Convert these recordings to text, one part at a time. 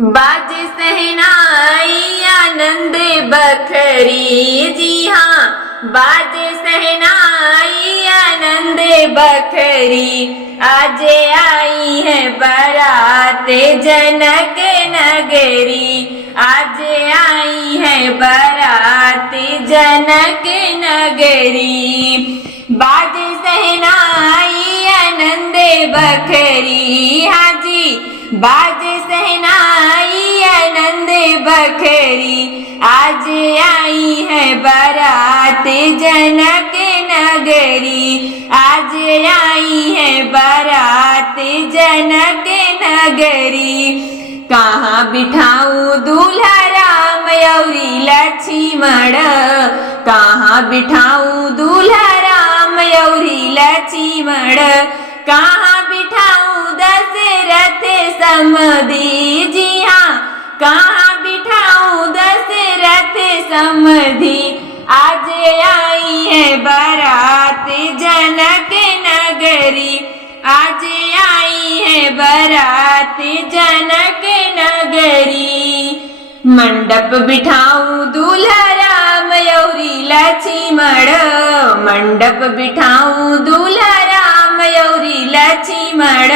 बाजे सहनाई आनंद बखरी, जी हाँ बाजे सहनाई आनंद बखरी। आज आई है बारात जनक नगरी, आज आई है बारात जनक नगरी। बाजे सहनाई आनंद बखरी, हाजी बाजे सहनाई आनंद बखरी। आज आई है बारात जनक नगरी, आज आई है बारात जनक नगरी। कहाँ बिठाऊं दूल्हा राम औरी लक्ष्मण, कहाँ बिठाऊं दूल्हा राम औरी लक्ष्मण। कहाँ बिठाऊं दशरथ समधि, जी हाँ कहाँ बिठाऊं दशरथ समधि। आज आई है बारात जनक नगरी, आज आई है बारात जनक नगरी। मंडप बिठाऊं दूल्हा राम औरी लक्ष्मण, मंडप बिठाऊं दूल्हा राम औरी लक्ष्मण।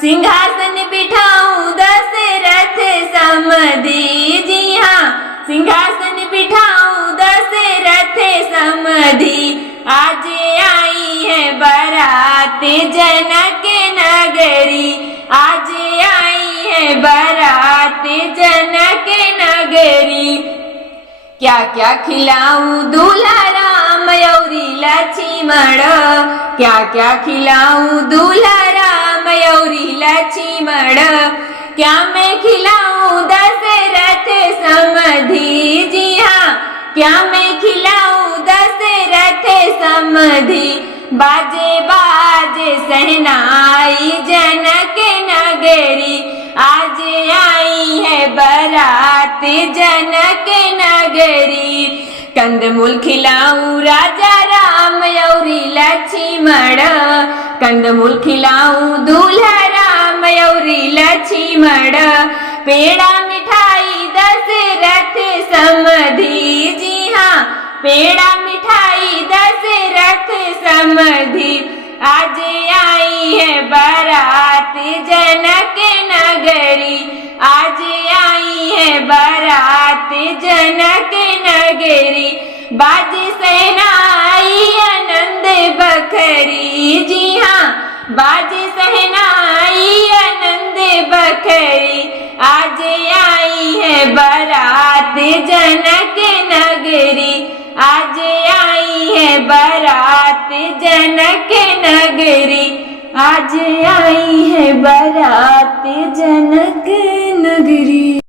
सिंहासन बिठाऊं दशरथ समधि, जी हाँ सिंहासन बिठाऊं दशरथ समधि। आज आई है बारात जनक नगरी, आज आई है बारात जनक नगरी। क्या क्या खिलाऊं दूल्हा राम औरी लक्ष्मण, क्या क्या खिलाऊं दूल्हा राम औरी लक्ष्मण। क्या मैं खिलाऊं दशरथ समधि, जी हाँ क्या मैं खिलाऊं दशरथ समधि। बाजे बाजे सहनाई जनक नगरी, आज आई है बारात जनक नगरी। कंदमूल खिलाऊं राजा राम औरी लक्ष्मण, कंदमूल खिलाऊं दूल्हा राम औरी लक्ष्मण। पेड़ा मिठाई दशरथ समधि, जी हाँ पेड़ा मिठाई दशरथ समधि। आज आई है बारात जनक नगरी, आज आई है बारात जनक नगरी। बाजे सहनाई आनंद बखरी, जी हाँ बाजे सहनाई आनंद बखरी। आज आई है बारात जनक नगरी, आज आई है बारात जनक नगरी, आज आई है बारात जनक नगरी।